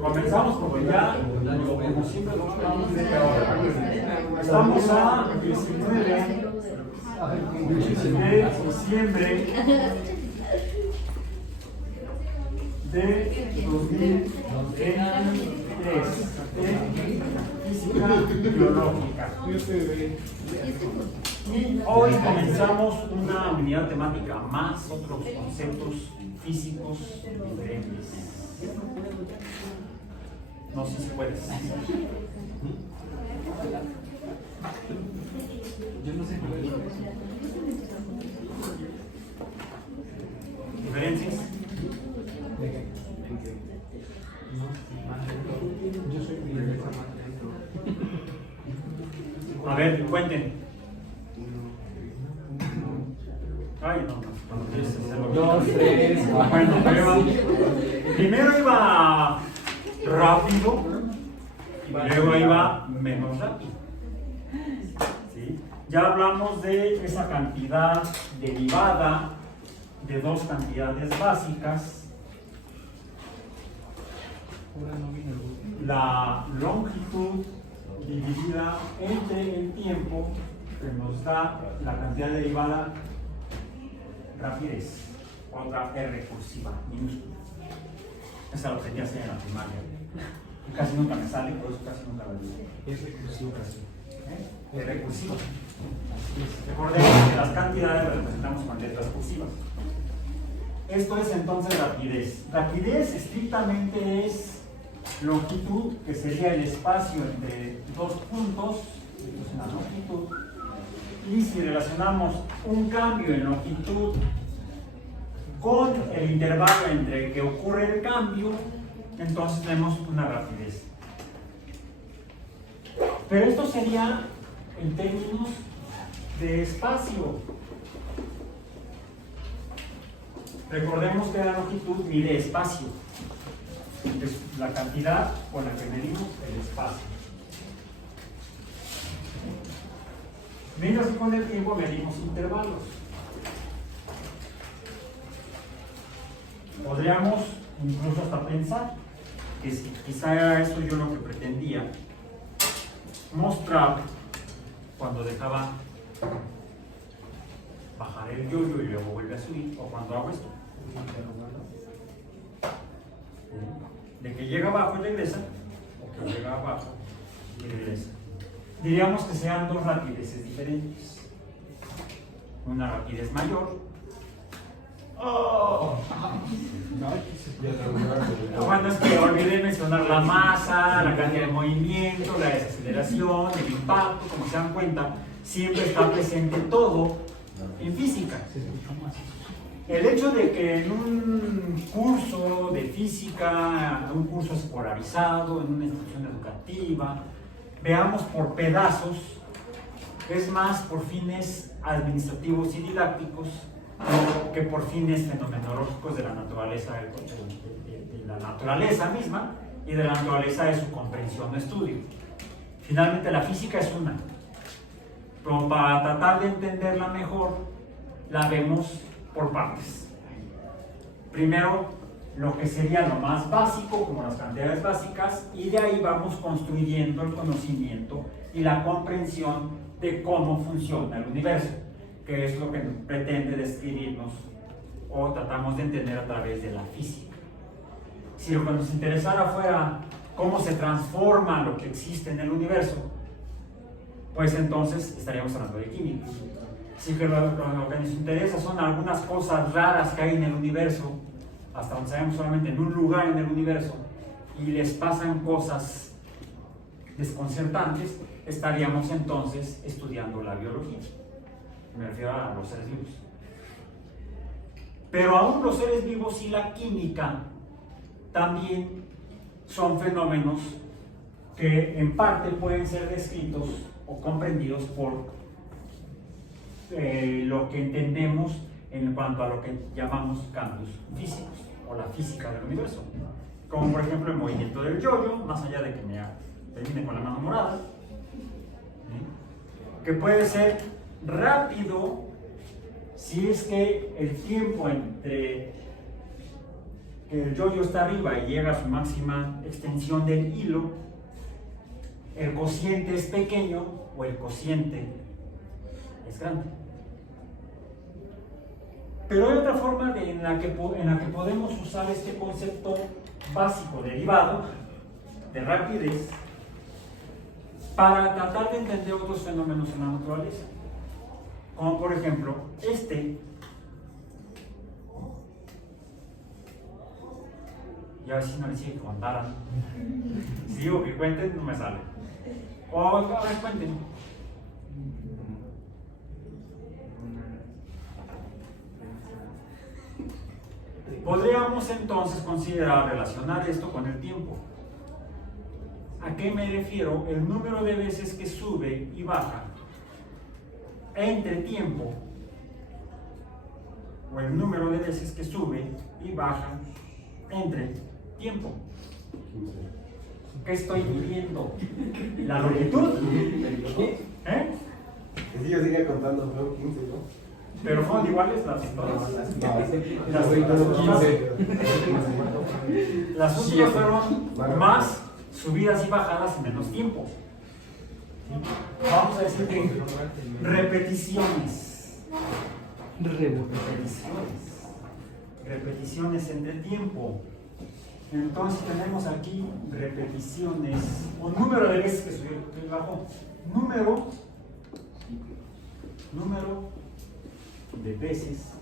Comenzamos porque ya, como siempre, nos vamos media hora. Estamos a 19 de diciembre de 2023 de física biológica. Y hoy comenzamos una unidad temática más, otros conceptos físicos diferentes. No sé si puedes. Yo no sé qué es. ¿Diferencias? Yo soy mi A ver, cuenten. Ay, no, cuando quieres hacerlo. 2, 3. Bueno, primero iba rápido y luego iba menos rápido. ¿Sí? Ya hablamos de esa cantidad derivada de dos cantidades básicas. La longitud dividida entre el tiempo que nos da la cantidad derivada rapidez, otra R recursiva minúscula. Esa lo tenía hacer en la primaria. Y casi nunca me sale, por eso casi nunca la digo. Es recursivo casi. Es recursiva. Recordemos que las cantidades las representamos con letras cursivas. Esto es entonces rapidez. Rapidez estrictamente es longitud, que sería el espacio entre dos puntos, esto es una longitud, y si relacionamos un cambio en longitud con el intervalo entre que ocurre el cambio, entonces tenemos una rapidez. Pero esto sería en términos de espacio. Recordemos que la longitud mide espacio. Es la cantidad con la que medimos el espacio. Mientras que con el tiempo medimos intervalos. Podríamos incluso hasta pensar que si quizá era eso yo lo que pretendía mostrar cuando dejaba bajar el yo-yo y luego vuelve a subir, o cuando hago esto. De que llega abajo y regresa, o que llega abajo y regresa. Diríamos que sean dos rapideces diferentes. Una rapidez mayor. ¡Oh! Bueno, es que olvidé mencionar la masa, la cantidad de movimiento, la desaceleración, el impacto. Como se dan cuenta, siempre está presente todo en física. El hecho de que en un curso de física, un curso escolarizado, en una institución educativa, veamos por pedazos, es más por fines administrativos y didácticos que por fines fenomenológicos de la naturaleza, de la naturaleza misma y de la naturaleza de su comprensión o estudio. Finalmente la física es una, pero para tratar de entenderla mejor, la vemos por partes. Primero, lo que sería lo más básico, como las cantidades básicas, y de ahí vamos construyendo el conocimiento y la comprensión de cómo funciona el universo, que es lo que pretende describirnos o tratamos de entender a través de la física. Si lo que nos interesara fuera cómo se transforma lo que existe en el universo, pues entonces estaríamos hablando de química. Si que lo que nos interesa son algunas cosas raras que hay en el universo, hasta donde sabemos solamente en un lugar en el universo, y les pasan cosas desconcertantes, estaríamos entonces estudiando la biología. Me refiero a los seres vivos. Pero aún los seres vivos y la química también son fenómenos que en parte pueden ser descritos o comprendidos por lo que entendemos en cuanto a lo que llamamos cambios físicos o la física del universo, como por ejemplo el movimiento del yo-yo, más allá de que me termine con la mano morada, que puede ser rápido si es que el tiempo entre que el yoyo está arriba y llega a su máxima extensión del hilo, el cociente es pequeño o el cociente es grande. Pero hay otra forma en la que podemos usar este concepto básico derivado de rapidez para tratar de entender otros fenómenos en la naturaleza. Como por ejemplo, y a ver si no les dije que contaran. Si digo que cuenten, no me sale. O a ver, cuenten. Podríamos entonces considerar relacionar esto con el tiempo. ¿A qué me refiero? El número de veces que sube y baja entre tiempo, o el número de veces que sube y baja entre tiempo. ¿Qué estoy midiendo? ¿La longitud? ¿Eh? Que si yo sigue contando, fueron 15, ¿no? Pero fueron iguales las últimas. Las últimas fueron más subidas y bajadas en menos tiempo. Vamos a decir que repeticiones. Repeticiones entre tiempo. Entonces tenemos aquí repeticiones, o número de veces que subió y bajó. Número de veces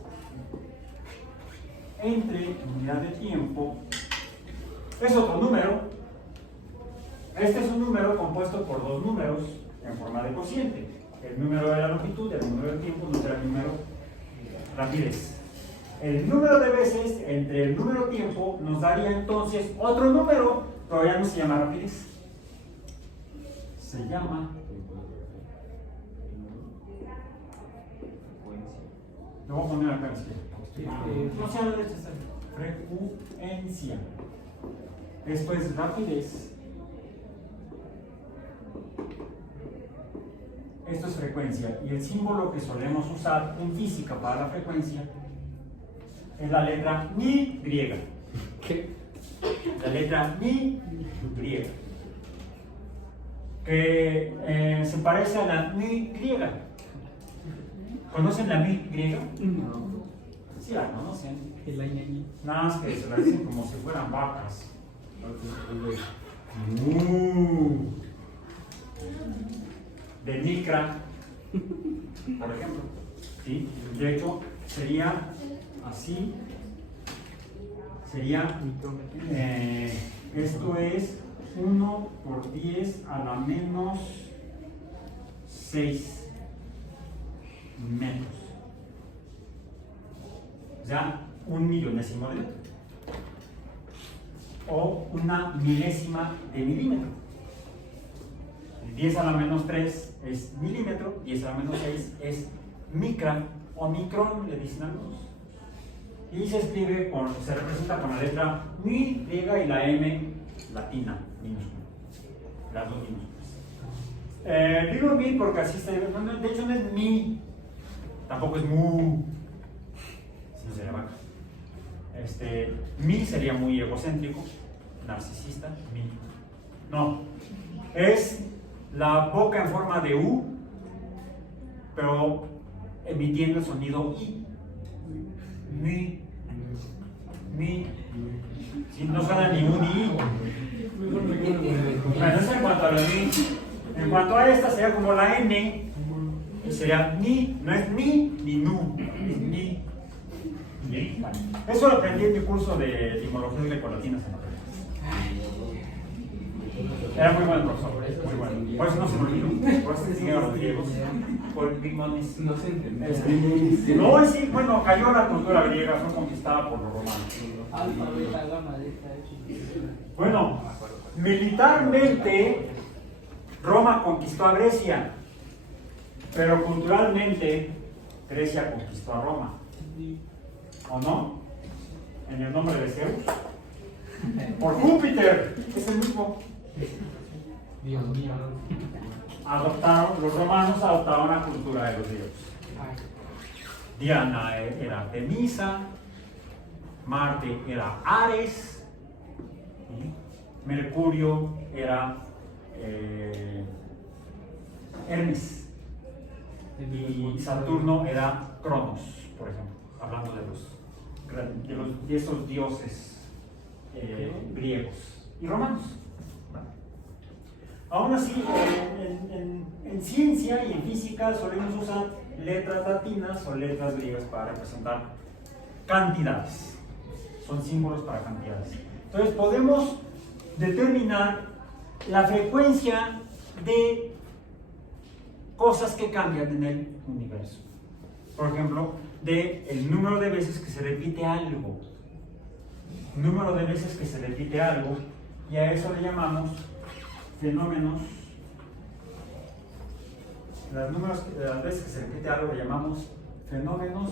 entre unidad de tiempo. Es otro número. Este es un número compuesto por dos números en forma de cociente. El número de la longitud y el número del tiempo nos da el número rapidez. El número de veces entre el número tiempo nos daría entonces otro número, pero ya no se llama rapidez. Se llama... Lo voy a poner acá. No sea a la derecha, frecuencia. Esto es rapidez. Esto es frecuencia. Y el símbolo que solemos usar en física para la frecuencia es la letra ni griega. ¿Qué? La letra ni griega. Que se parece a la ni griega. ¿Conocen la ni griega? No. Sí, la conocen. El añañi. Nada más que se la dicen como si fueran vacas. De micra, por ejemplo. ¿Sí? De hecho, sería así. Sería, esto es 1 por 10 a la menos 6 metros. O sea, 1/1000 de metro. O 1/1000 de milímetro. 10 a la menos 3 es milímetro, 10 a la menos 6 es micra o micrón, le dicen algunos. Y se escribe se representa con la letra mi griega y la M latina, minúscula. Las dos minúsculas. Digo mi porque así está. De hecho, no es mi, tampoco es mu, si no sería vaca. Mi sería muy egocéntrico, narcisista, mi. No, es la boca en forma de U, pero emitiendo el sonido I. Mi. Si no suena ni U ni I. Bueno, eso en cuanto a la mi. En cuanto a esta sería como la N, y sería ni, no es ni ni nu, es ni. Bien. Eso lo aprendí en mi curso de etimología grecolatinas en la Era muy buen profesor, muy bueno. Por eso no se me olvidó. Por eso enseñé a los griegos. Por Grimones. No se entiende. No, sí, bueno, cayó la cultura griega, fue conquistada por los romanos. Bueno, militarmente Roma conquistó a Grecia, pero culturalmente Grecia conquistó a Roma. ¿O no? En el nombre de Zeus. Por Júpiter, es el mismo. Dios mío. Los romanos adoptaron la cultura de los griegos. Diana era Artemisa, Marte era Ares, ¿sí? Mercurio era Hermes y Saturno era Cronos, por ejemplo, hablando de esos dioses griegos y romanos. ¿Vale? Aún así, en ciencia y en física solemos usar letras latinas o letras griegas para representar cantidades. Son símbolos para cantidades. Entonces podemos determinar la frecuencia de cosas que cambian en el universo. Por ejemplo, el número de veces que se repite algo. Número de veces que se repite algo, y a eso le llamamos fenómenos. Las veces que se repite algo le llamamos fenómenos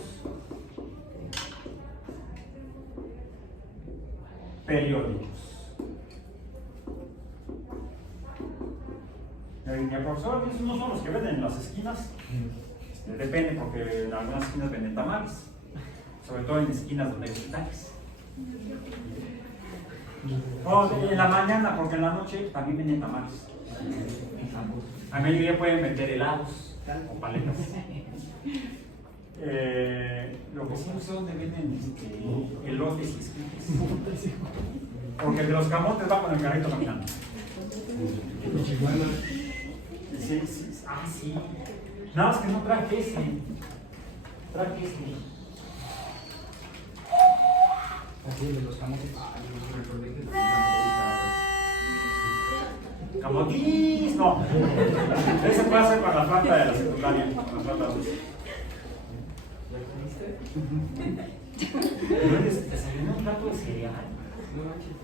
periódicos. El profesor, esos no son los que venden en las esquinas. Depende, porque en algunas esquinas venden tamales, sobre todo en esquinas donde hay hospitales. O en la mañana, porque en la noche también venden tamales. A mediodía pueden vender helados o paletas. Lo que sí no sé dónde venden elotes y esquites. Porque el de los camotes va con el carrito caminando. Sí, sí. Ah, sí. Nada más que no traje ese. Traje este. Así de los camotes. Ay, no recordé que ¡Camotis! No. Ese puede ser para la planta de la secundaria. Para la planta dulce. ¿Te salió un plato de cereal?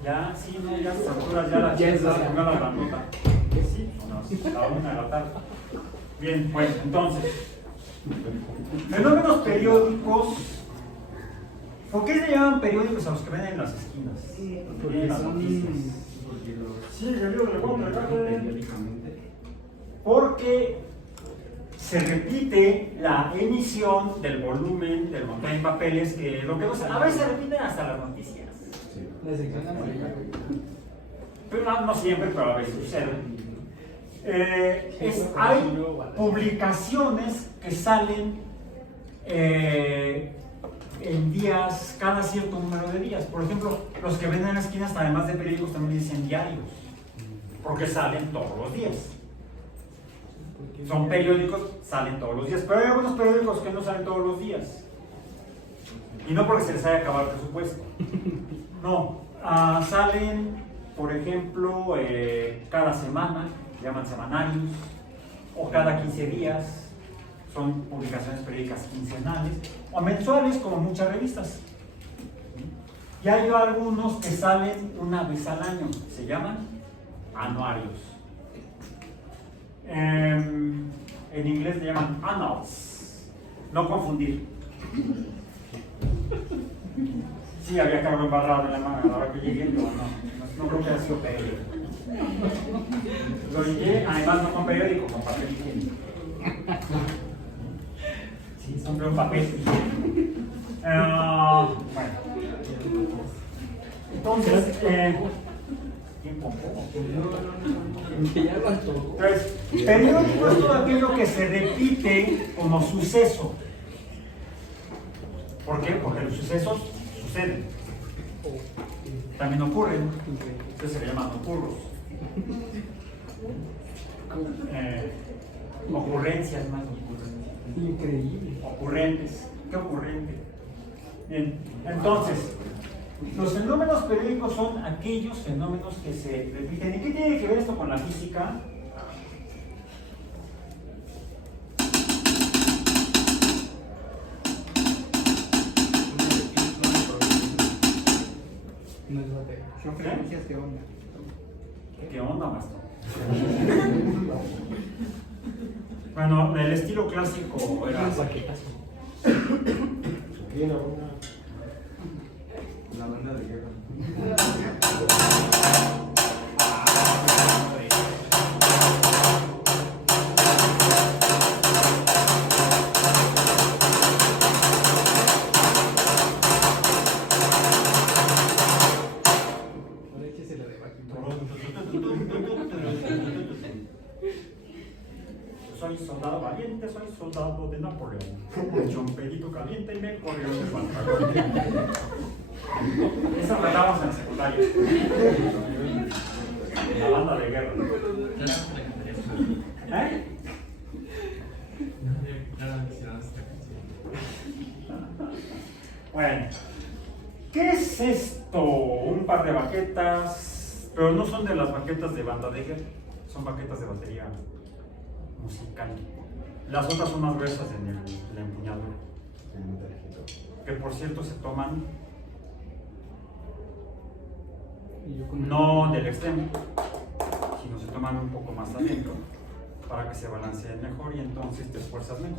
Ya, sí, no, ya a estas alturas ya la chica se ponga la grandota. Sí, a la 1 de la tarde. Bien, pues entonces, fenómenos periódicos. ¿Por qué se llaman periódicos a los que ven en las esquinas? Porque En las son. noticias. Porque los. Sí, el libro de Juan periódicamente. Porque se repite la emisión del volumen del montón de papeles, que lo que no se, a veces se repiten hasta las noticias. La sección amarilla. Pero no siempre, pero a veces sucede. Hay publicaciones que salen en días, cada cierto número de días. Por ejemplo, los que venden en las esquinas, además de periódicos, también dicen diarios, porque salen todos los días. Son periódicos, salen todos los días, pero hay algunos periódicos que no salen todos los días. Y no porque se les haya acabado el presupuesto. No, salen, por ejemplo, cada semana, llaman semanarios, o cada 15 días, son publicaciones periódicas quincenales, o mensuales, como muchas revistas. Y hay algunos que salen una vez al año, se llaman anuarios. En inglés le llaman annals, no confundir. Sí, había que haberlo embarrado en la mano a la hora que llegué, pero no creo que haya sido periódico. Lo llegué, además no con periódico, con papel higiénico. Sí, son un papel higiénico. Bueno. Entonces, tiempo. Entonces, periódico es todo aquello que se repite como suceso. ¿Por qué? Porque los sucesos suceden. También ocurren. Entonces se le llaman ocurros. Ocurrencias más ocurrencias. Increíble. Ocurrentes. ¿Qué ocurrente? Bien, entonces, los fenómenos periódicos son aquellos fenómenos que se repiten. ¿Y qué tiene que ver esto con la física? No es bateo. Son frecuencias de onda. ¿Qué onda, maestro? Bueno, el estilo clásico era... Aquí en la banda de guerra. Soy soldado valiente, soy soldado de Napoleón. Eché un pedito caliente y me corrió el pantalón. Esa la dábamos en la secundaria. En la banda de guerra. ¿Eh? Bueno, ¿qué es esto? Un par de baquetas, pero no son de las baquetas de banda de guerra, son baquetas de batería musical. Las otras son más gruesas en la empuñadura, que por cierto se toman no del extremo, sino se toman un poco más adentro para que se balanceen mejor y entonces te esfuerzas menos.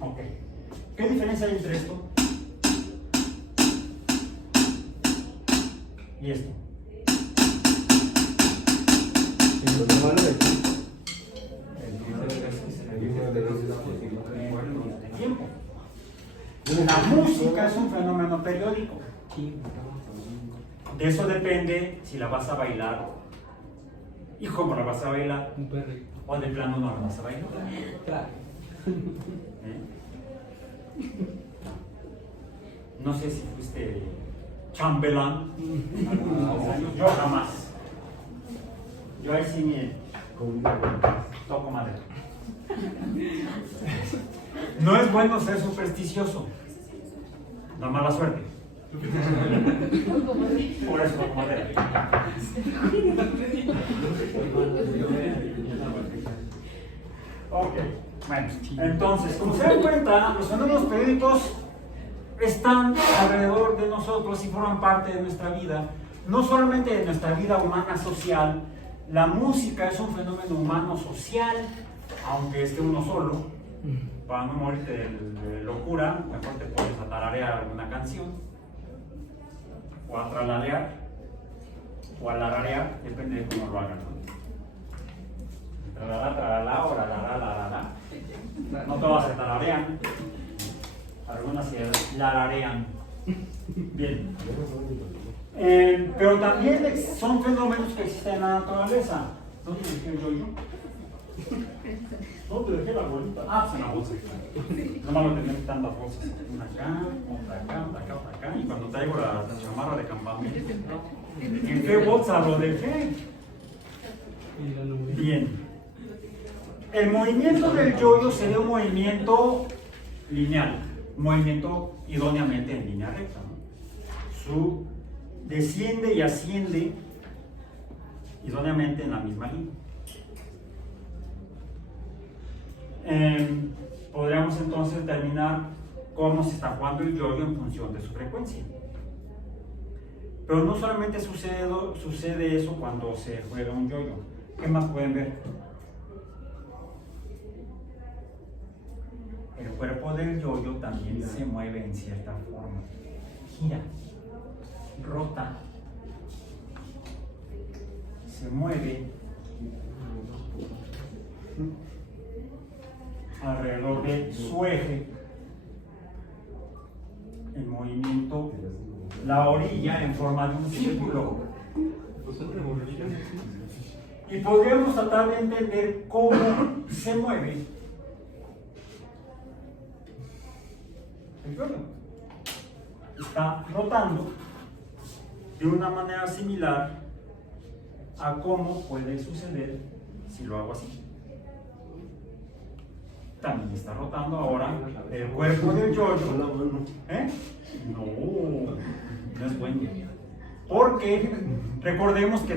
Ok, ¿qué diferencia hay entre esto y esto? El número de Tiempo. La música es un fenómeno periódico. De eso depende si la vas a bailar y cómo la vas a bailar, Un perrito. o de plano no la vas a bailar. Claro. No sé si fuiste chambelán algunos años, yo jamás. Yo ahí sí me toco madera. No es bueno ser supersticioso, da mala suerte. Por eso toco madera. Ok, bueno, entonces, como se dan cuenta, los fenómenos periódicos están alrededor de nosotros y forman parte de nuestra vida, no solamente de nuestra vida humana social. La música es un fenómeno humano social, aunque esté uno solo. Para no morirte de locura, mejor te pones a tararear alguna canción, o a tralarear, o a lararear, depende de cómo lo hagan, ¿no? Tralala, tralala, o larara, larara. No todas se tararean, algunas se lararean. Bien. Pero también son fenómenos que existen en la naturaleza. ¿Dónde dejé el yo? ¿Dónde dejé la bolita? Ah, pues en la bolsa. No malo tener tantas bolsas. Una acá, otra acá, otra acá, otra acá. Y cuando traigo la chamarra de campamento, ¿en qué bolsa lo dejé? Bien. El movimiento del yo-yo sería un movimiento lineal, un movimiento idóneamente en línea recta, ¿no? Desciende y asciende idóneamente en la misma línea. Podríamos entonces determinar cómo se está jugando el yo-yo en función de su frecuencia. Pero no solamente sucede eso cuando se juega un yo-yo. ¿Qué más pueden ver? El cuerpo del yo-yo también se mueve en cierta forma. Gira, rota, se mueve alrededor de su eje. El movimiento, la orilla en forma de un círculo. Y podríamos tratar de entender cómo se mueve el yo-yo. Está rotando de una manera similar a cómo puede suceder si lo hago así. También está rotando ahora el cuerpo del yo-yo. ¿Eh? No es bueno. Porque recordemos que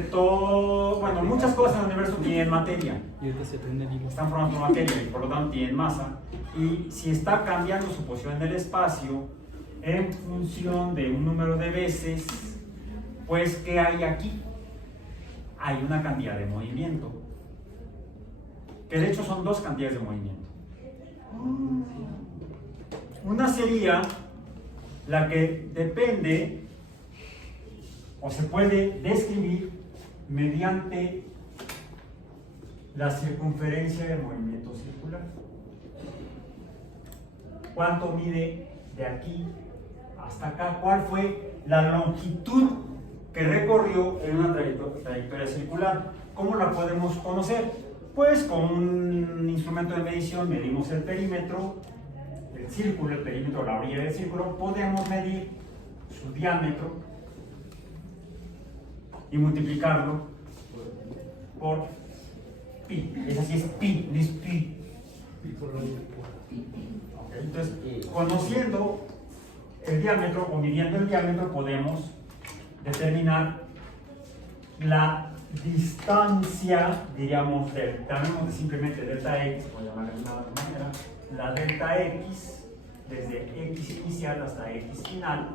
muchas cosas en el universo tienen materia. Y ahorita se prende vivo. Están formando materia y por lo tanto tienen masa. Y si está cambiando su posición en el espacio en función de un número de veces, pues ¿qué hay aquí? Hay una cantidad de movimiento. Que de hecho son dos cantidades de movimiento. Una sería la que depende o se puede describir mediante la circunferencia del movimiento circular. ¿Cuánto mide de aquí hasta acá, ¿cuál fue la longitud que recorrió en una trayectoria circular? ¿Cómo la podemos conocer? Pues con un instrumento de medición medimos el perímetro, el círculo, el perímetro, la orilla del círculo, podemos medir su diámetro y multiplicarlo por pi. Esa sí es pi, no es pi. Okay, entonces, conociendo el diámetro o midiendo el diámetro, podemos determinar la distancia, diríamos, llamémosle simplemente delta x, por llamarla de una manera, la delta x, desde x inicial hasta x final.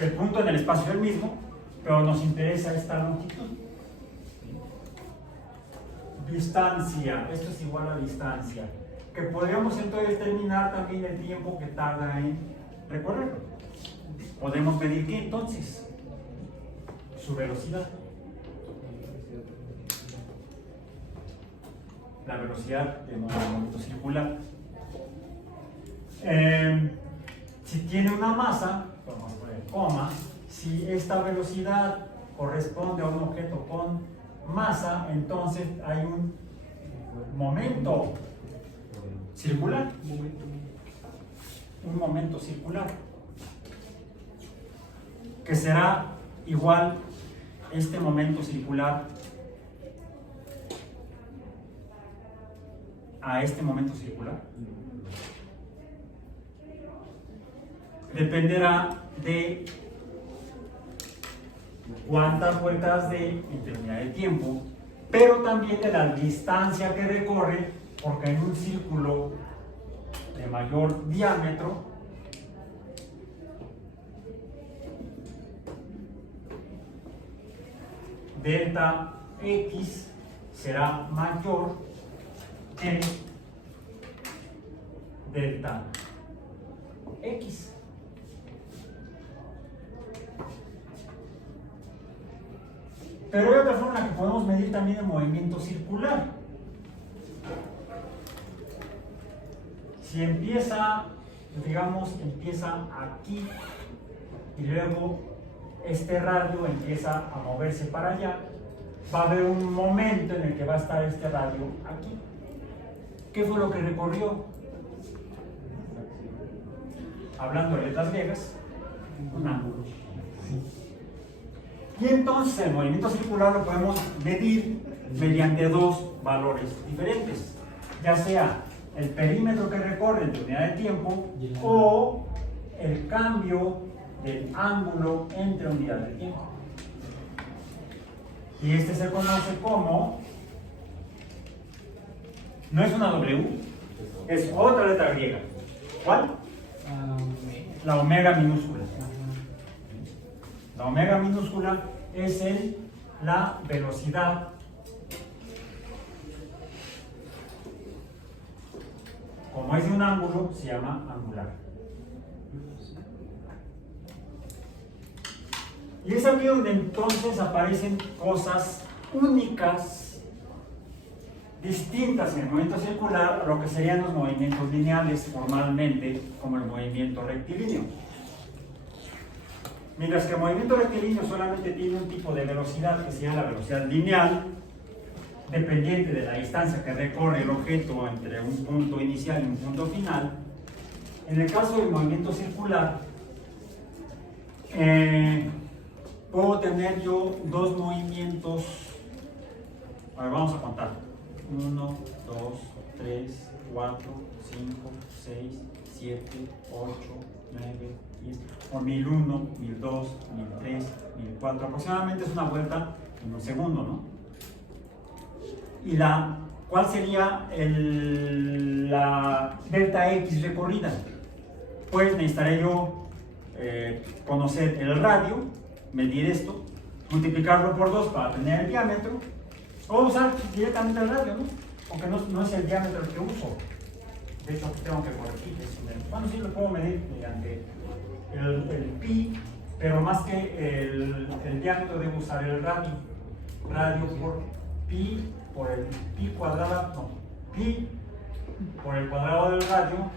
El punto en el espacio es el mismo, pero nos interesa esta longitud. Distancia, esto es igual a distancia, que podríamos entonces determinar también el tiempo que tarda en recorrerlo. Podemos medir ¿qué entonces? Su velocidad. La velocidad de movimiento circular. Si tiene una masa, vamos a poner coma, si esta velocidad corresponde a un objeto con masa, entonces hay un momento circular. Un momento circular. Que será igual este momento circular a este momento circular. Dependerá de cuántas vueltas de interunidad de tiempo, pero también de la distancia que recorre, porque en un círculo de mayor diámetro delta x será mayor que delta x. Pero hay otra forma en la que podemos medir también el movimiento circular. Si empieza, digamos, empieza aquí y luego este radio empieza a moverse para allá, va a haber un momento en el que va a estar este radio aquí. ¿Qué fue lo que recorrió? Hablando de letras griegas, un ángulo. Y entonces el movimiento circular lo podemos medir mediante dos valores diferentes, ya sea el perímetro que recorre en unidad de tiempo o el cambio del ángulo entre unidades de tiempo. Y este se conoce como, no es una W, es otra letra griega. ¿Cuál? La omega minúscula. La omega minúscula es la velocidad como es de un ángulo, se llama angular. Y es aquí donde entonces aparecen cosas únicas, distintas en el movimiento circular a lo que serían los movimientos lineales formalmente, como el movimiento rectilíneo. Mientras que el movimiento rectilíneo solamente tiene un tipo de velocidad que se llama la velocidad lineal, dependiente de la distancia que recorre el objeto entre un punto inicial y un punto final. En el caso del movimiento circular, puedo tener yo dos movimientos. A ver, vamos a contar. 1, 2, 3, 4, 5, 6, 7, 8, 9, 10, o 1001, 1002, 1003, 1004. Aproximadamente es una vuelta en un segundo, ¿no? ¿Y cuál sería la delta X recorrida? Pues necesitaré yo conocer el radio, medir esto, multiplicarlo por 2 para tener el diámetro, o usar directamente el radio, ¿no? Aunque no es el diámetro el que uso. De hecho, aquí tengo que corregir. Bueno, sí lo puedo medir mediante el pi, pero más que el diámetro debo usar el radio. Radio por pi por el pi cuadrado, no, pi por el cuadrado del radio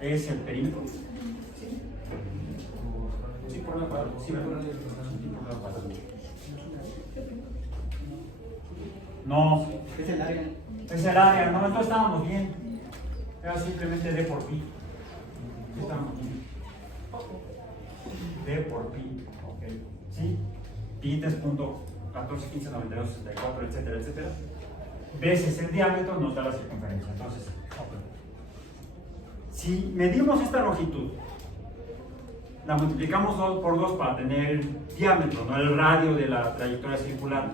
es el perímetro. ¿Sí? por lado cuadrado. Sí, ¿verdad? por Pi por lado cuadrado. No, Es el área. es el área, no, entonces estábamos bien. Era simplemente D por pi. Estábamos bien. D por pi, ok. ¿Sí? Pi 3.14, 15, 92, 64, etcétera, etcétera. Veces el diámetro nos da la circunferencia. Entonces, si medimos esta longitud, la multiplicamos por 2 para tener el diámetro, no el radio de la trayectoria circular,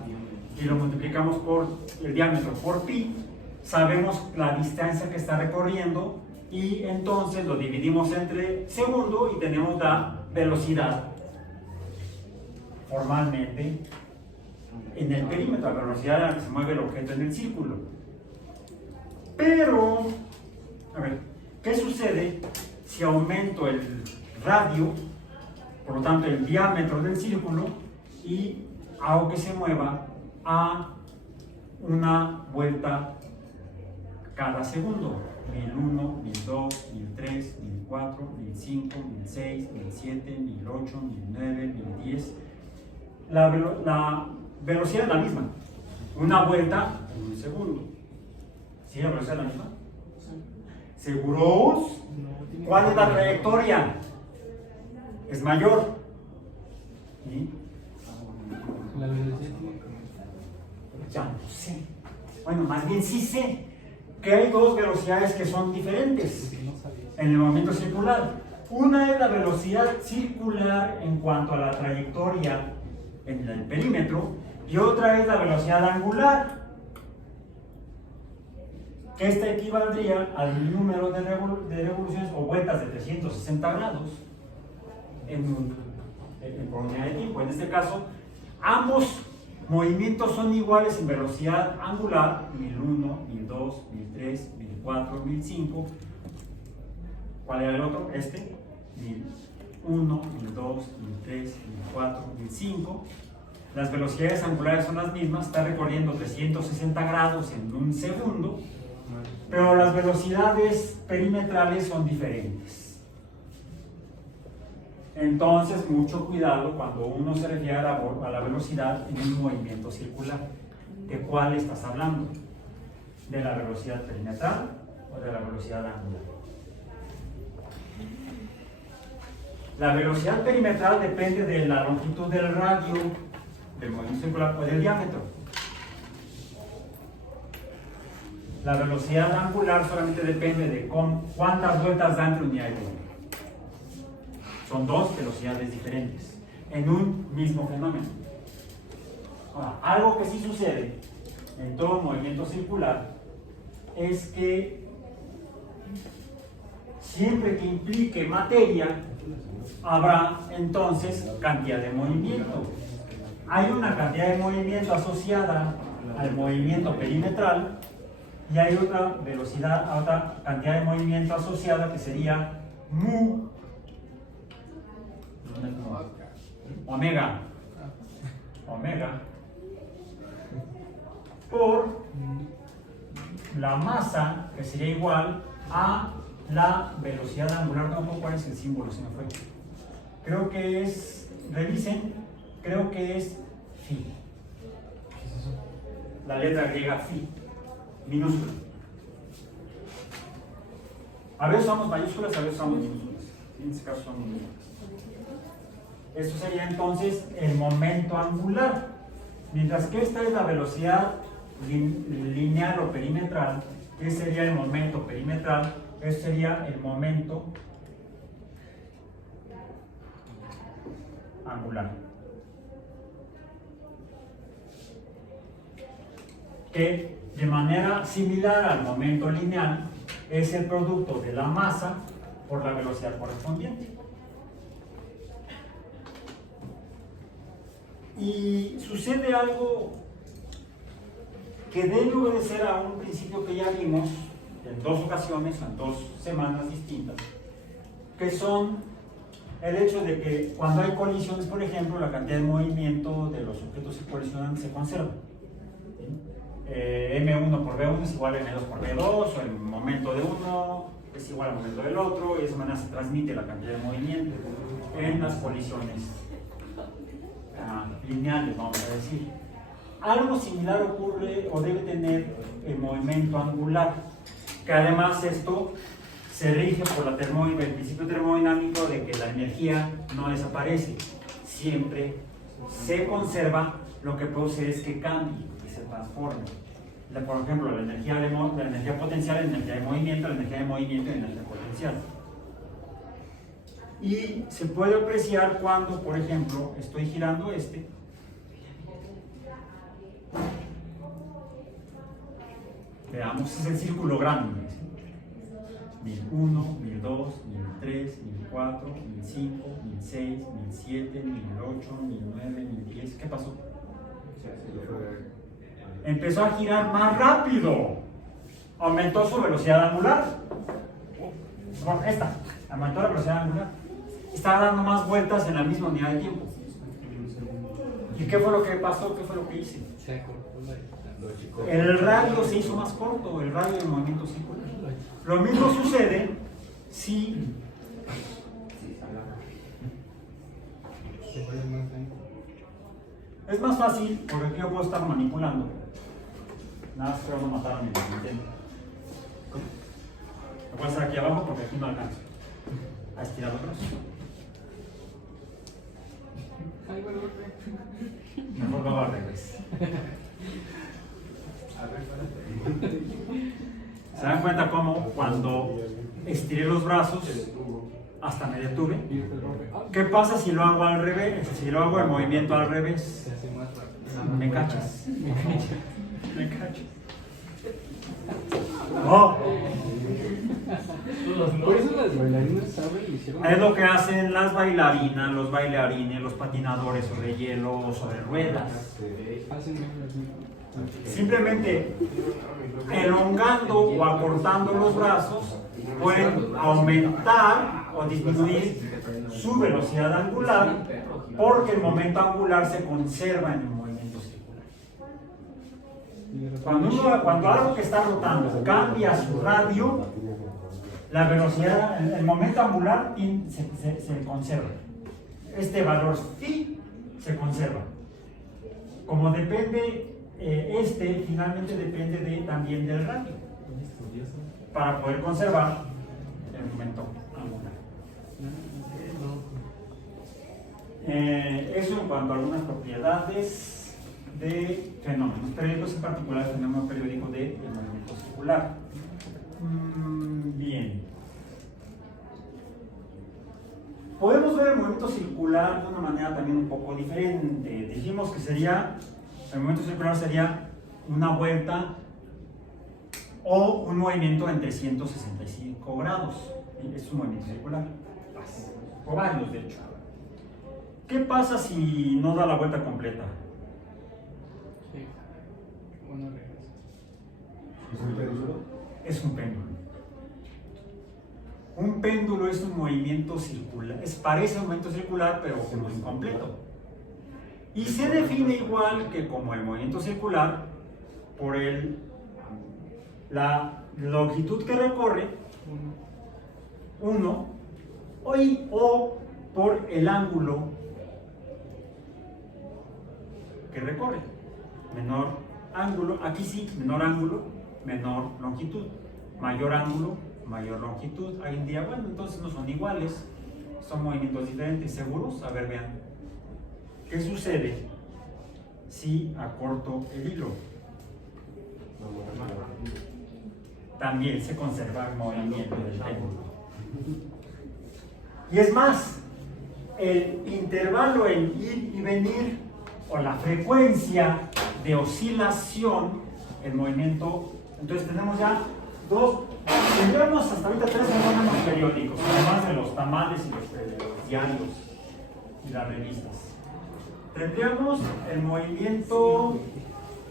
y lo multiplicamos por el diámetro por pi, sabemos la distancia que está recorriendo y entonces lo dividimos entre segundo y tenemos la velocidad formalmente en el perímetro, la velocidad a la que se mueve el objeto en el círculo. Pero, a ver, ¿qué sucede si aumento el radio, por lo tanto el diámetro del círculo, y hago que se mueva a una vuelta cada segundo? 1001, 1002, 1003, 1004, 1005, 1006, 1007, 1008, 1009, 1010. La velocidad es la misma. Una vuelta en un segundo. ¿Sí? ¿La velocidad es la misma? ¿Seguros? ¿Cuál es la trayectoria? Es mayor. ¿Sí? La velocidad. Ya no sé. Bueno, más bien sí sé que hay dos velocidades que son diferentes en el movimiento circular. Una es la velocidad circular en cuanto a la trayectoria en el perímetro y otra es la velocidad angular, que esta equivaldría al número de revoluciones o vueltas de 360 grados por unidad de tiempo. En este caso, ambos movimientos son iguales en velocidad angular: 1001, 1002, 1003, 1004, 1005. ¿Cuál era el otro? Este. 1001, 1002, 1003, 1004, 1005. Las velocidades angulares son las mismas, está recorriendo 360 grados en un segundo, pero las velocidades perimetrales son diferentes. Entonces, mucho cuidado cuando uno se refiere a la velocidad en un movimiento circular. ¿De cuál estás hablando? ¿De la velocidad perimetral o de la velocidad angular? La velocidad perimetral depende de la longitud del radio del movimiento circular o del diámetro. La velocidad angular solamente depende de cuántas vueltas da entre unidad y tiempo. Son dos velocidades diferentes en un mismo fenómeno. Ahora, algo que sí sucede en todo movimiento circular es que siempre que implique materia, habrá entonces cantidad de movimiento. Hay una cantidad de movimiento asociada al movimiento perimetral y hay otra velocidad, otra cantidad de movimiento asociada que sería mu omega por la masa, que sería igual a la velocidad angular. No, ¿cuál es el símbolo? Se me fue. Creo que es, revisen, creo que es phi. La letra griega phi, minúscula. A veces usamos mayúsculas, a veces usamos minúsculas. En este caso son minúsculas. Esto sería entonces el momento angular. Mientras que esta es la velocidad lineal o perimetral, que sería el momento perimetral, este sería el momento angular, que de manera similar al momento lineal es el producto de la masa por la velocidad correspondiente. Y sucede algo que debe obedecer a un principio que ya vimos en dos ocasiones, en 2 semanas distintas, que son el hecho de que cuando hay colisiones, por ejemplo, la cantidad de movimiento de los objetos que colisionan se conserva. M1 por V1 es igual a M2 por V2, o el momento de uno es igual al momento del otro, y de esa manera se transmite la cantidad de movimiento. en las colisiones lineales, vamos a decir. Algo similar ocurre o debe tener el movimiento angular, que además esto se rige por el principio termodinámico de que la energía no desaparece, siempre se conserva, lo que puede ser es que cambie, que se transforme. Por ejemplo, la energía potencial, la energía de movimiento, la energía de movimiento y la energía potencial. Y se puede apreciar cuando, por ejemplo, estoy girando veamos, es el círculo grande. 1001, 1002, 1003, 1004, 1005, 1006, 1007, 1008, 1009, 1010. ¿Qué pasó? Empezó a girar más rápido. Aumentó su velocidad angular. Bueno, aumentó la velocidad angular. Estaba dando más vueltas en la misma unidad de tiempo. ¿Y qué fue lo que pasó? ¿Qué fue lo que hice? El radio se hizo más corto, el radio de movimiento circular. Lo mismo sucede si es más fácil, porque aquí yo puedo estar manipulando. Nada más que vamos a matar a mi intento. Lo voy a hacer aquí abajo porque aquí no alcanzo a estirar los brazos. Mejor lo hago al revés. ¿Se dan cuenta cómo cuando estiré los brazos hasta me detuve? ¿Qué pasa si lo hago al revés? Si lo hago el movimiento al revés, me cachas. Me cachas. Oh. Por eso las bailarinas saben y hicieron. Es lo que hacen las bailarinas, los bailarines, los patinadores sobre hielo o sobre ruedas. Simplemente elongando o acortando los brazos pueden aumentar o disminuir su velocidad angular, porque el momento angular se conserva en el movimiento circular. Cuando algo que está rotando cambia su radio, la velocidad, el momento angular se conserva. Este valor phi se conserva. Como depende, finalmente depende también del radio, para poder conservar el momento angular. Eso en cuanto a algunas propiedades de fenómenos periódicos, en particular el fenómeno periódico del movimiento circular. Bien. Podemos ver el movimiento circular de una manera también un poco diferente. Dijimos que el movimiento circular sería una vuelta o un movimiento en 365 grados. Es un movimiento circular. O varios, de hecho. ¿Qué pasa si no da la vuelta completa? Sí. Bueno, regresa. ¿Es un péndulo? Es un péndulo. Un péndulo es un movimiento circular. Parece un movimiento circular, pero como incompleto. Y se define igual que como el movimiento circular por la longitud que recorre, 1, o por el ángulo que recorre. Menor ángulo, aquí sí, menor ángulo, menor longitud. Mayor ángulo, mayor longitud. Hay un día, bueno, entonces no son iguales, son movimientos diferentes. ¿Seguros? A ver, vean. ¿Qué sucede si acorto el hilo? También se conserva el movimiento del péndulo. Y es más, el intervalo en ir y venir, o la frecuencia de oscilación, el movimiento. Entonces tenemos ya tendremos hasta ahorita 3 fenómenos periódicos, además de los tamales y los diarios y las revistas. Tendríamos el movimiento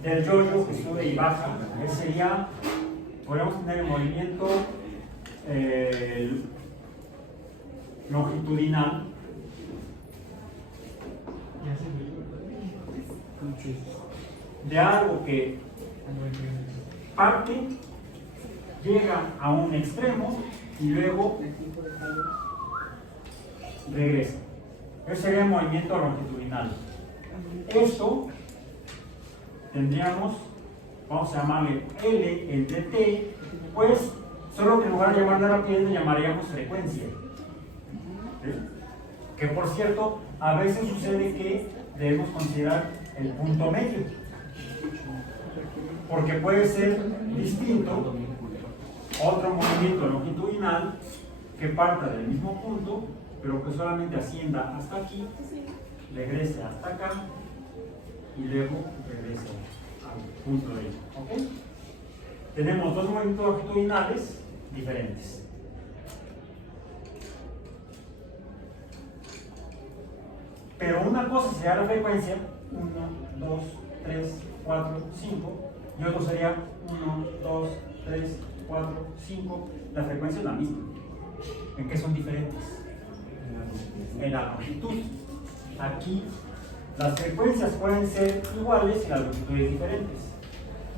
del yo-yo que sube y baja. Podríamos tener el movimiento longitudinal, de algo que parte, llega a un extremo y luego regresa. Ese sería el movimiento longitudinal. Esto tendríamos, vamos a llamarle L entre T, pues solo que en lugar de llamarle rapidez le llamaríamos frecuencia. ¿Sí? Que por cierto, a veces sucede que debemos considerar el punto medio, porque puede ser distinto otro movimiento longitudinal que parta del mismo punto, pero que solamente ascienda hasta aquí, regrese hasta acá y luego regrese al punto de ahí. ¿Ok? Tenemos dos movimientos longitudinales diferentes. Pero una cosa sería la frecuencia 1, 2, 3, 4, 5 y otro sería 1, 2, 3, 4, 5. La frecuencia es la misma. ¿En qué son diferentes? En la longitud. Aquí las frecuencias pueden ser iguales y las longitudes diferentes.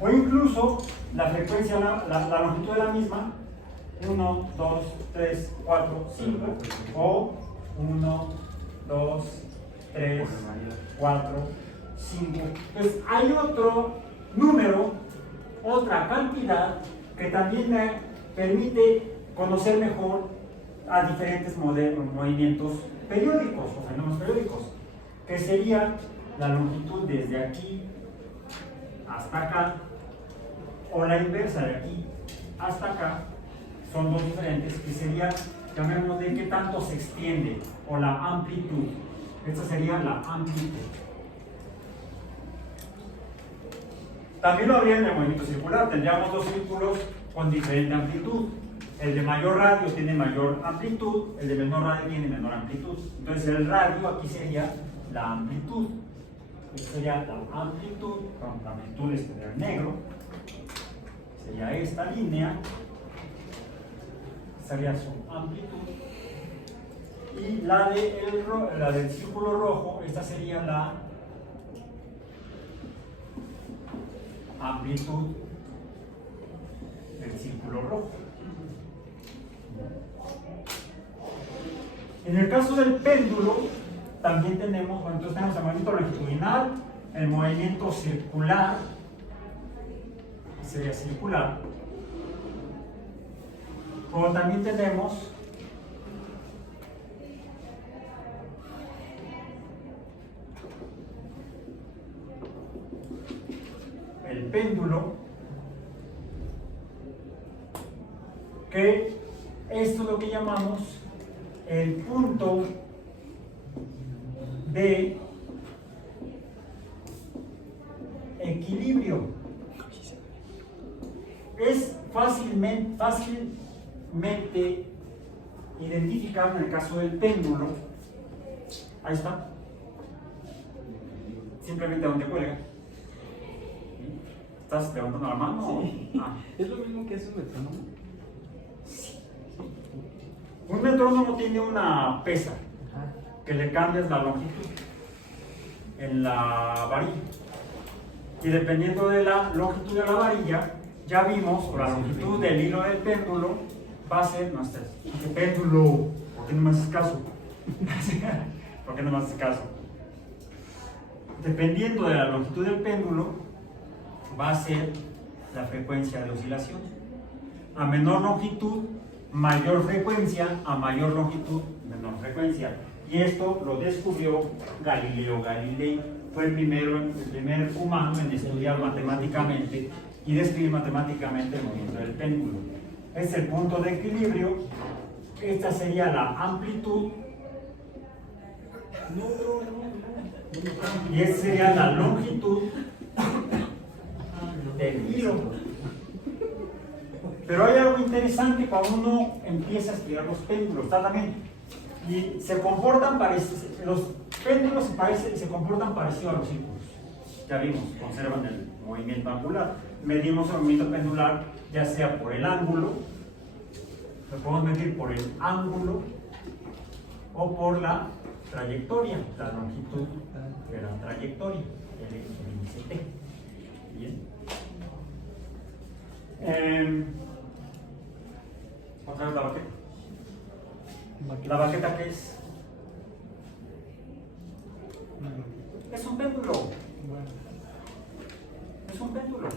O incluso la frecuencia, la longitud es la misma, 1, 2, 3, 4, 5, o 1, 2, 3, 4, 5. Entonces hay otro número, otra cantidad que también me permite conocer mejor a diferentes movimientos periódicos o fenómenos periódicos, que sería la longitud desde aquí hasta acá, o la inversa de aquí hasta acá. Son dos diferentes, que sería, llamémoslo de qué tanto se extiende, o la amplitud. Esta sería la amplitud. También lo habría en el movimiento circular. Tendríamos dos círculos con diferente amplitud. El de mayor radio tiene mayor amplitud, el de menor radio tiene menor amplitud. Entonces el radio aquí sería la amplitud. Esta sería la amplitud, la amplitud estaría en negro. Sería esta línea. Sería su amplitud. Y la del círculo rojo, esta sería la amplitud del círculo rojo. En el caso del péndulo, también tenemos, bueno, entonces tenemos el movimiento longitudinal, el movimiento circular, sería circular, como también tenemos el péndulo, que esto es lo que llamamos el punto de equilibrio. Es fácilmente identificable en el caso del péndulo. Ahí está. Simplemente donde cuelga. ¿Estás levantando la mano? Sí. Ah. ¿Es lo mismo que hace un metrónomo? Un metrónomo tiene una pesa que le cambias la longitud en la varilla. Y dependiendo de la longitud de la varilla, ya vimos, o la longitud del hilo del péndulo, va a ser nuestra. ¿Qué péndulo? ¿Por qué no me haces caso? ¿Por qué no me haces caso? Dependiendo de la longitud del péndulo, va a ser la frecuencia de oscilación. A menor longitud, mayor frecuencia; a mayor longitud, menor frecuencia. Y esto lo descubrió Galileo Galilei. Fue el primer humano en estudiar matemáticamente y describir matemáticamente el movimiento del péndulo. Es el punto de equilibrio. Esta sería la amplitud. Y esta sería la longitud del hilo. Pero hay algo interesante cuando uno empieza a estudiar los péndulos, está también. Y se comportan los péndulos se comportan parecido a los círculos. Ya vimos, conservan el movimiento angular. Medimos el movimiento pendular ya sea por el ángulo, lo podemos medir por el ángulo o por la trayectoria, la longitud de la trayectoria, el índice T. Bien. Otra vez la baqueta. ¿La baqueta qué es? Es un péndulo. Bueno, Es un péndulo.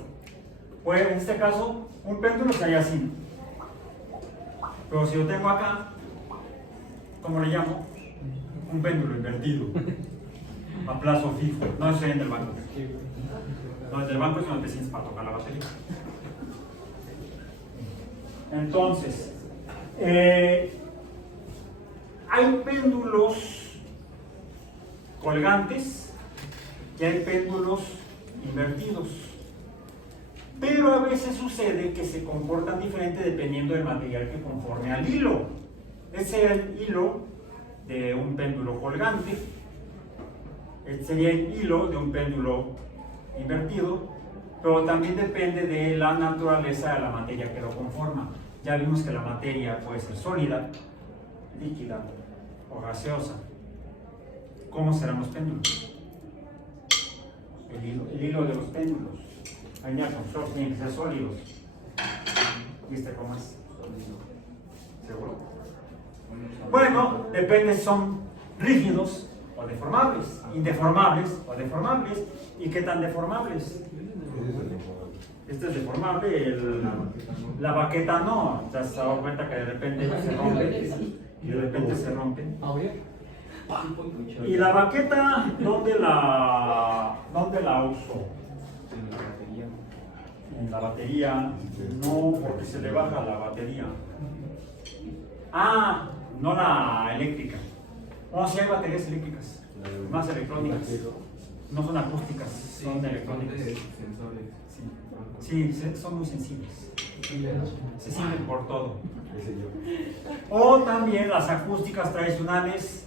Pues en este caso, un péndulo estaría así. Pero si yo tengo acá, ¿cómo le llamo? Un péndulo invertido. A plazo fijo. No estoy en el banco. qué bueno. No, en el banco es donde te sientes para tocar la batería. Entonces, hay péndulos colgantes y hay péndulos invertidos. Pero a veces sucede que se comportan diferente dependiendo del material que conforme al hilo. Ese es el hilo de un péndulo colgante. Este sería el hilo de un péndulo invertido, pero también depende de la naturaleza de la materia que lo conforma. Ya vimos que la materia puede ser sólida, líquida o gaseosa. ¿Cómo serán los péndulos? El hilo de los péndulos. Ahí ya son sólidos, tienen que ser sólidos. ¿Viste cómo es? ¿Seguro? Bueno, depende si son rígidos o deformables, indeformables o deformables. ¿Y qué tan deformables? Este es deformable, la baqueta no. ¿Te has dado cuenta que de repente se rompe? Y de repente se rompe. A ver. ¿Y la baqueta dónde la uso? En la batería. No, porque se le baja la batería. Ah, no la eléctrica. No, sí hay baterías eléctricas, más electrónicas. No son acústicas, son electrónicas. Sí, son muy sensibles. Se sienten por todo. O también las acústicas tradicionales.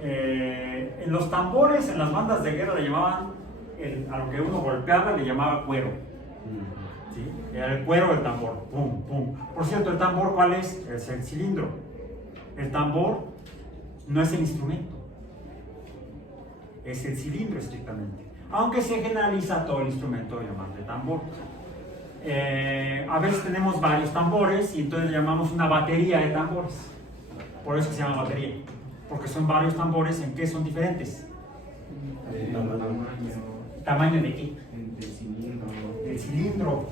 En los tambores, en las bandas de guerra le llamaban, a lo que uno golpeaba le llamaba cuero. ¿Sí? Era el cuero del tambor. Pum, pum. Por cierto, ¿el tambor cuál es? Es el cilindro. El tambor no es el instrumento. Es el cilindro estrictamente. Aunque se generaliza todo el instrumento llamarle tambor. A veces tenemos varios tambores y entonces le llamamos una batería de tambores. Por eso se llama batería. Porque son varios tambores en que son diferentes. ¿Tamaño de qué? Del cilindro.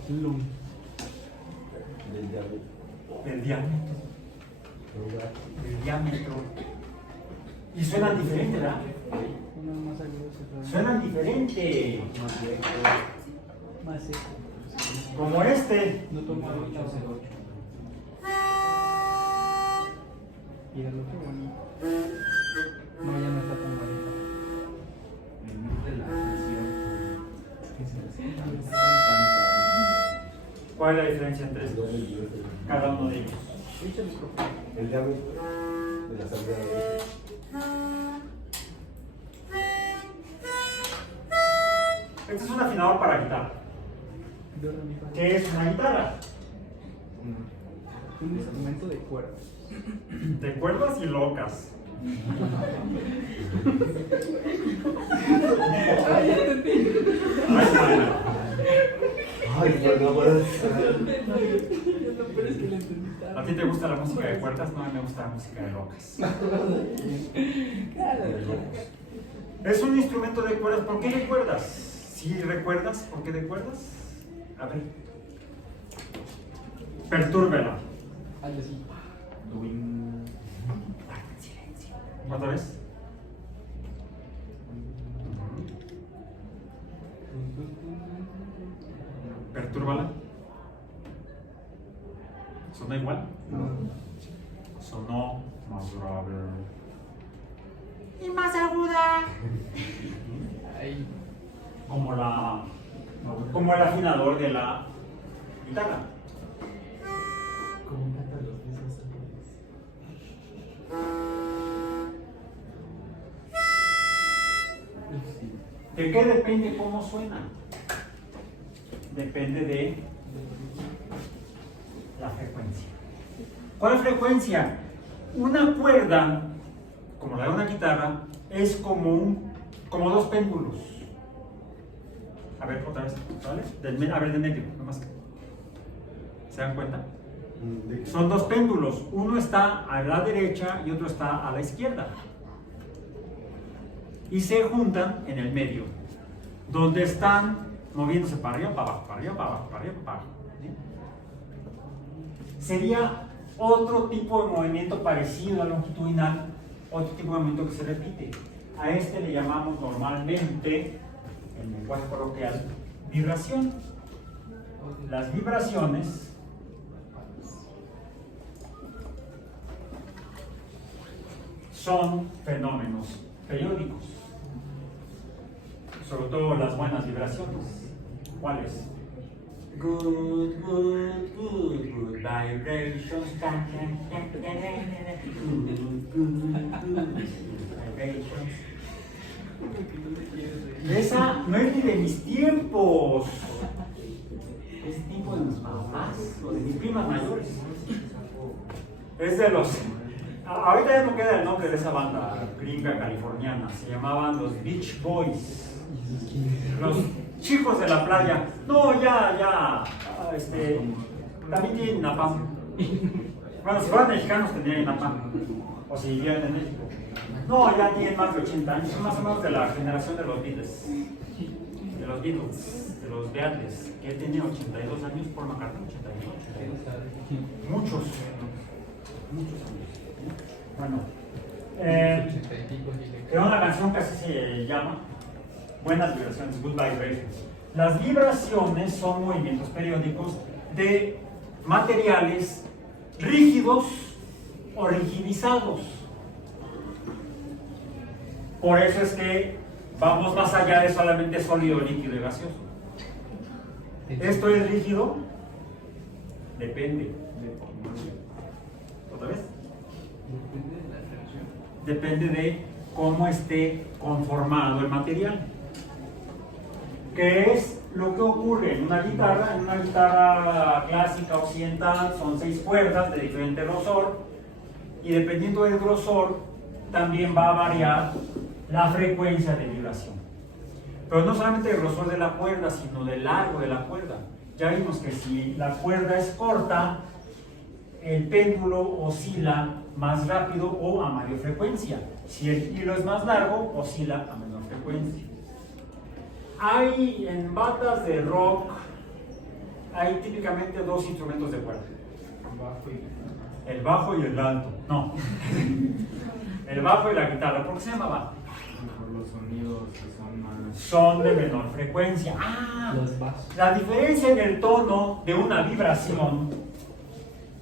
Del diámetro. Del diámetro. Y suenan diferente, ¿verdad? Uno más agudo, Suenan diferente. más seco. Como este. No tomo ahorita. Y el otro bonito. No, ya no está tan bonito. ¿Cuál es la diferencia entre estos? Cada uno de ellos. Echa el micrófono. El diámetro de la salida de Este es un afinador para guitarra. ¿Qué es una guitarra? Un instrumento de cuerdas. De cuerdas y locas. Ay, bueno. Ay, bueno, pues. ¿A ti te gusta la música de cuerdas? No, a mí me gusta la música de locas. Es un instrumento de cuerdas. ¿Por qué de cuerdas? ¿Sí recuerdas por qué de cuerdas? A ver. Pertúrbela. Hazle así. ¿Otra vez? Pertúrbala. ¿Sonó igual? Sonó más grave. Y más aguda. Ahí. Como el afinador de la guitarra. ¿Cómo cantan los mismos ¿De qué depende cómo suena? Depende de la frecuencia. ¿Cuál frecuencia? Una cuerda, como la de una guitarra, es como dos péndulos. A ver, otra vez, ¿vale? A ver, de medio, nomás. ¿Se dan cuenta? Son dos péndulos. Uno está a la derecha y otro está a la izquierda. y se juntan en el medio, donde están moviéndose para arriba, para abajo, para arriba, para abajo, para arriba, para abajo. ¿Sí? Sería otro tipo de movimiento parecido al longitudinal, otro tipo de movimiento que se repite. A este le llamamos normalmente, en lenguaje coloquial, vibración. Las vibraciones son fenómenos periódicos, sobre todo las buenas vibraciones. ¿Cuáles? Good, good, good, good vibrations. Vibrations. Esa no es ni de mis tiempos, es tiempo de mis papás o de mis primas mayores. Es de los. Ahorita ya no queda el nombre de esa banda gringa californiana, se llamaban los Beach Boys. Los chicos de la playa. No, ya, también tienen Napam. Bueno, si fueran mexicanos tendrían Napam, o si vivían en México. No, ya tienen más de 80 años, son más o menos de la generación de los Beatles. De los Beatles, de los Beatles, que él tenía 82 años, Paul McCartney, 82. Muchos años. Bueno, quedó una canción que así se llama Buenas Vibraciones, Good Vibrations. Las vibraciones son movimientos periódicos de materiales rígidos o rigidizados. Por eso es que vamos más allá de solamente sólido, líquido y gaseoso. ¿Esto es rígido? Depende. ¿Otra vez? Depende de cómo esté conformado el material. ¿Qué es lo que ocurre en una guitarra? En una guitarra clásica occidental son 6 cuerdas de diferente grosor, y dependiendo del grosor también va a variar la frecuencia de vibración. Pero no solamente el grosor de la cuerda, sino del largo de la cuerda. Ya vimos que si la cuerda es corta, el péndulo oscila más rápido o a mayor frecuencia. Si el hilo es más largo, oscila a menor frecuencia. Hay en bandas de rock, hay típicamente 2 instrumentos de cuerda. El bajo y el alto. No. El bajo y la guitarra. ¿Por qué se llama bajo? Los sonidos que son más... Son de menor frecuencia. La diferencia en el tono de una vibración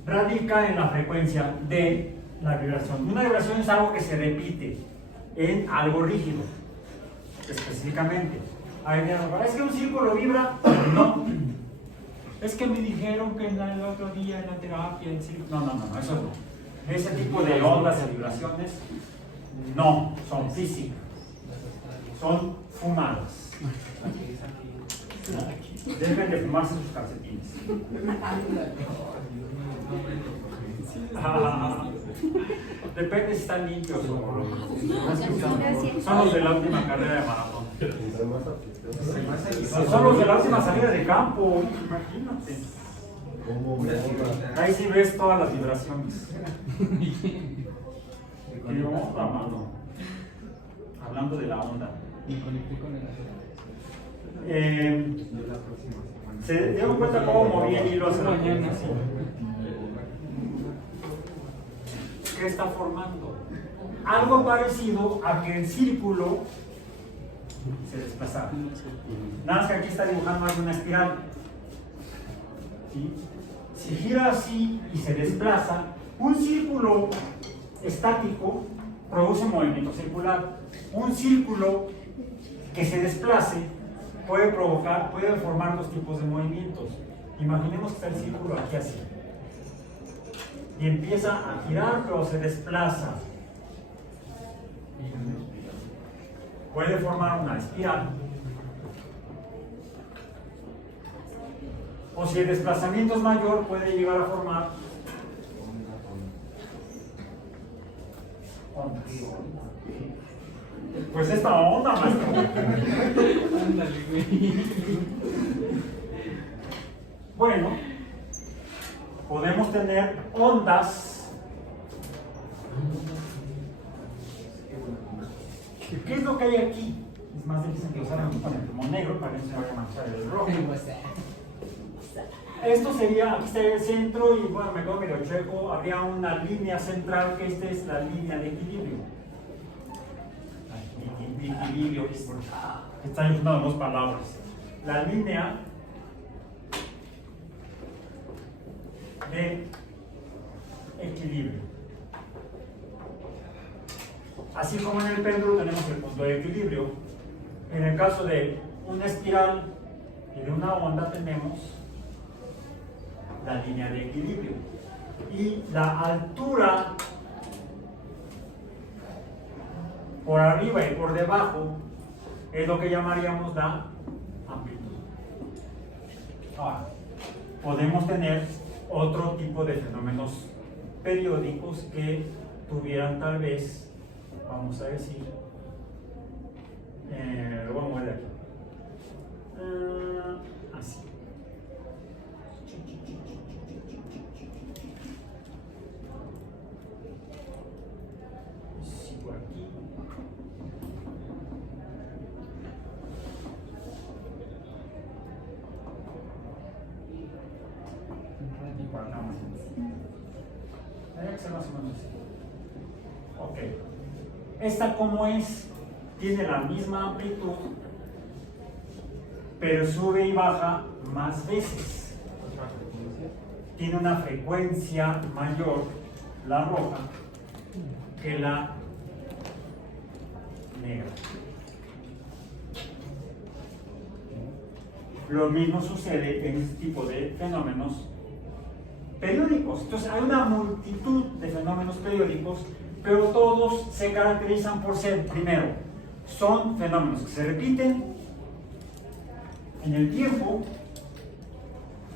radica en la frecuencia de la vibración. Una vibración es algo que se repite en algo rígido, específicamente. Es que un círculo vibra. No. Es que me dijeron que el otro día en la terapia el círculo. No, eso no. Ese tipo de ondas de vibraciones no son físicas, son fumadas. Deben de fumarse sus calcetines. Depende si están limpios o son los de la última carrera de maratón. Son los de la última salida de campo, imagínate. Ahí sí ves todas las vibraciones. ¿Qué onda, mano? Hablando de la onda. ¿Se dieron cuenta cómo moví el hilo hacia la mañana? ¿Qué está formando? Algo parecido a que el círculo se desplazara. Nada más que aquí está dibujando más de una espiral. ¿Sí? Si gira así y se desplaza, un círculo estático produce movimiento circular. Un círculo que se desplace puede formar 2 tipos de movimientos. Imaginemos que está el círculo aquí así. Y empieza a girar, pero se desplaza. Puede formar una espiral. O si el desplazamiento es mayor, puede llegar a formar ondas. Pues esta onda, maestro. Bueno, podemos tener ondas ¿Qué es lo que hay aquí? Es más difícil que usar un como negro para que no se vaya a manchar el rojo. Esto sería, aquí estaría el centro y bueno, me quedo medio chueco, habría una línea central que esta es la línea de equilibrio. De equilibrio, están usando dos palabras. La línea de equilibrio. Así como en el péndulo tenemos el punto de equilibrio, en el caso de una espiral y de una onda tenemos la línea de equilibrio. Y la altura por arriba y por debajo es lo que llamaríamos la amplitud. Ahora, podemos tener otro tipo de fenómenos periódicos que tuvieran tal vez, vamos a decir, lo voy a mover de aquí. Así. Sigo aquí. Y por acá más o menos. Tendría que ser más o menos así. Ok. Esta como es, tiene la misma amplitud, pero sube y baja más veces. Tiene una frecuencia mayor, la roja, que la negra. Lo mismo sucede en este tipo de fenómenos periódicos. Entonces hay una multitud de fenómenos periódicos, pero todos se caracterizan por ser, primero, son fenómenos que se repiten en el tiempo,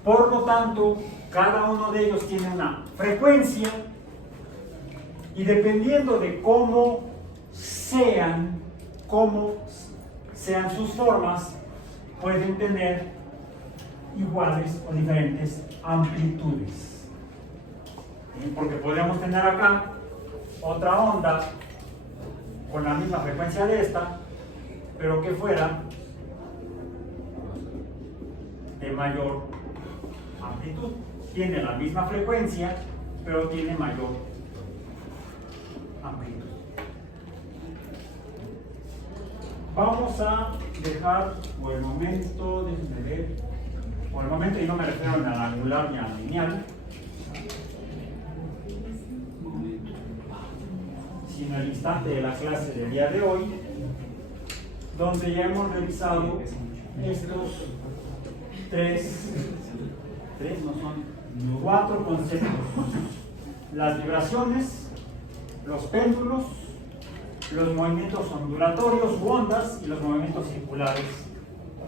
por lo tanto, cada uno de ellos tiene una frecuencia y dependiendo de cómo sean sus formas, pueden tener iguales o diferentes amplitudes. ¿Sí? Porque podríamos tener acá otra onda con la misma frecuencia de esta, pero que fuera de mayor amplitud. Tiene la misma frecuencia, pero tiene mayor amplitud. Vamos a dejar por el momento, déjenme ver, por el momento, y no me refiero a la angular ni a la lineal, sino el instante de la clase del día de hoy, donde ya hemos revisado estos cuatro conceptos: las vibraciones, los péndulos, los movimientos ondulatorios u ondas y los movimientos circulares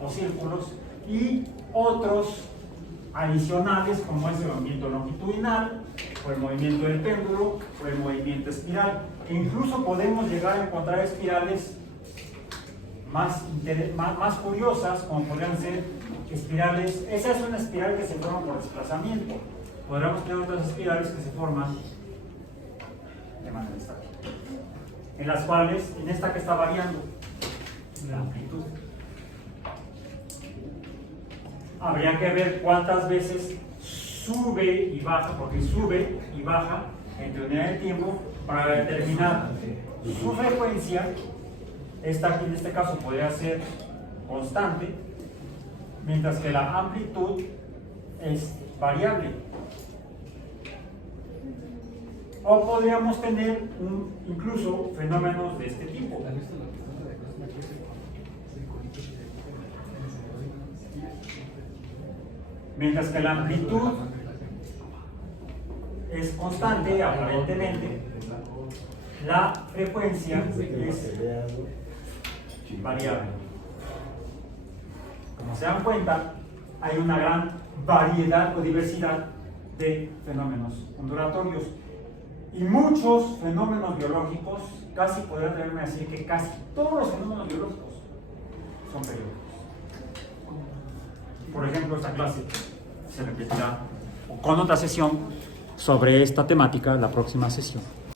o círculos, y otros adicionales como es el movimiento longitudinal o el movimiento del péndulo o el movimiento espiral, que incluso podemos llegar a encontrar espirales más curiosas, como podrían ser espirales. Esa es una espiral que se forma por desplazamiento. Podríamos tener otras espirales que se forman de manera estática, en las cuales, en esta que está variando la amplitud, habría que ver cuántas veces sube y baja, porque sube y baja entre unidad de tiempo, para determinar su frecuencia. Esta aquí en este caso podría ser constante, mientras que la amplitud es variable. O podríamos tener incluso fenómenos de este tipo. Mientras que la amplitud es constante, aparentemente, la frecuencia es variable. Como se dan cuenta, hay una gran variedad o diversidad de fenómenos ondulatorios. Y muchos fenómenos biológicos, casi podría atreverme a decir que casi todos los fenómenos biológicos son periódicos. Por ejemplo, esta clase se repetirá con otra sesión sobre esta temática la próxima sesión.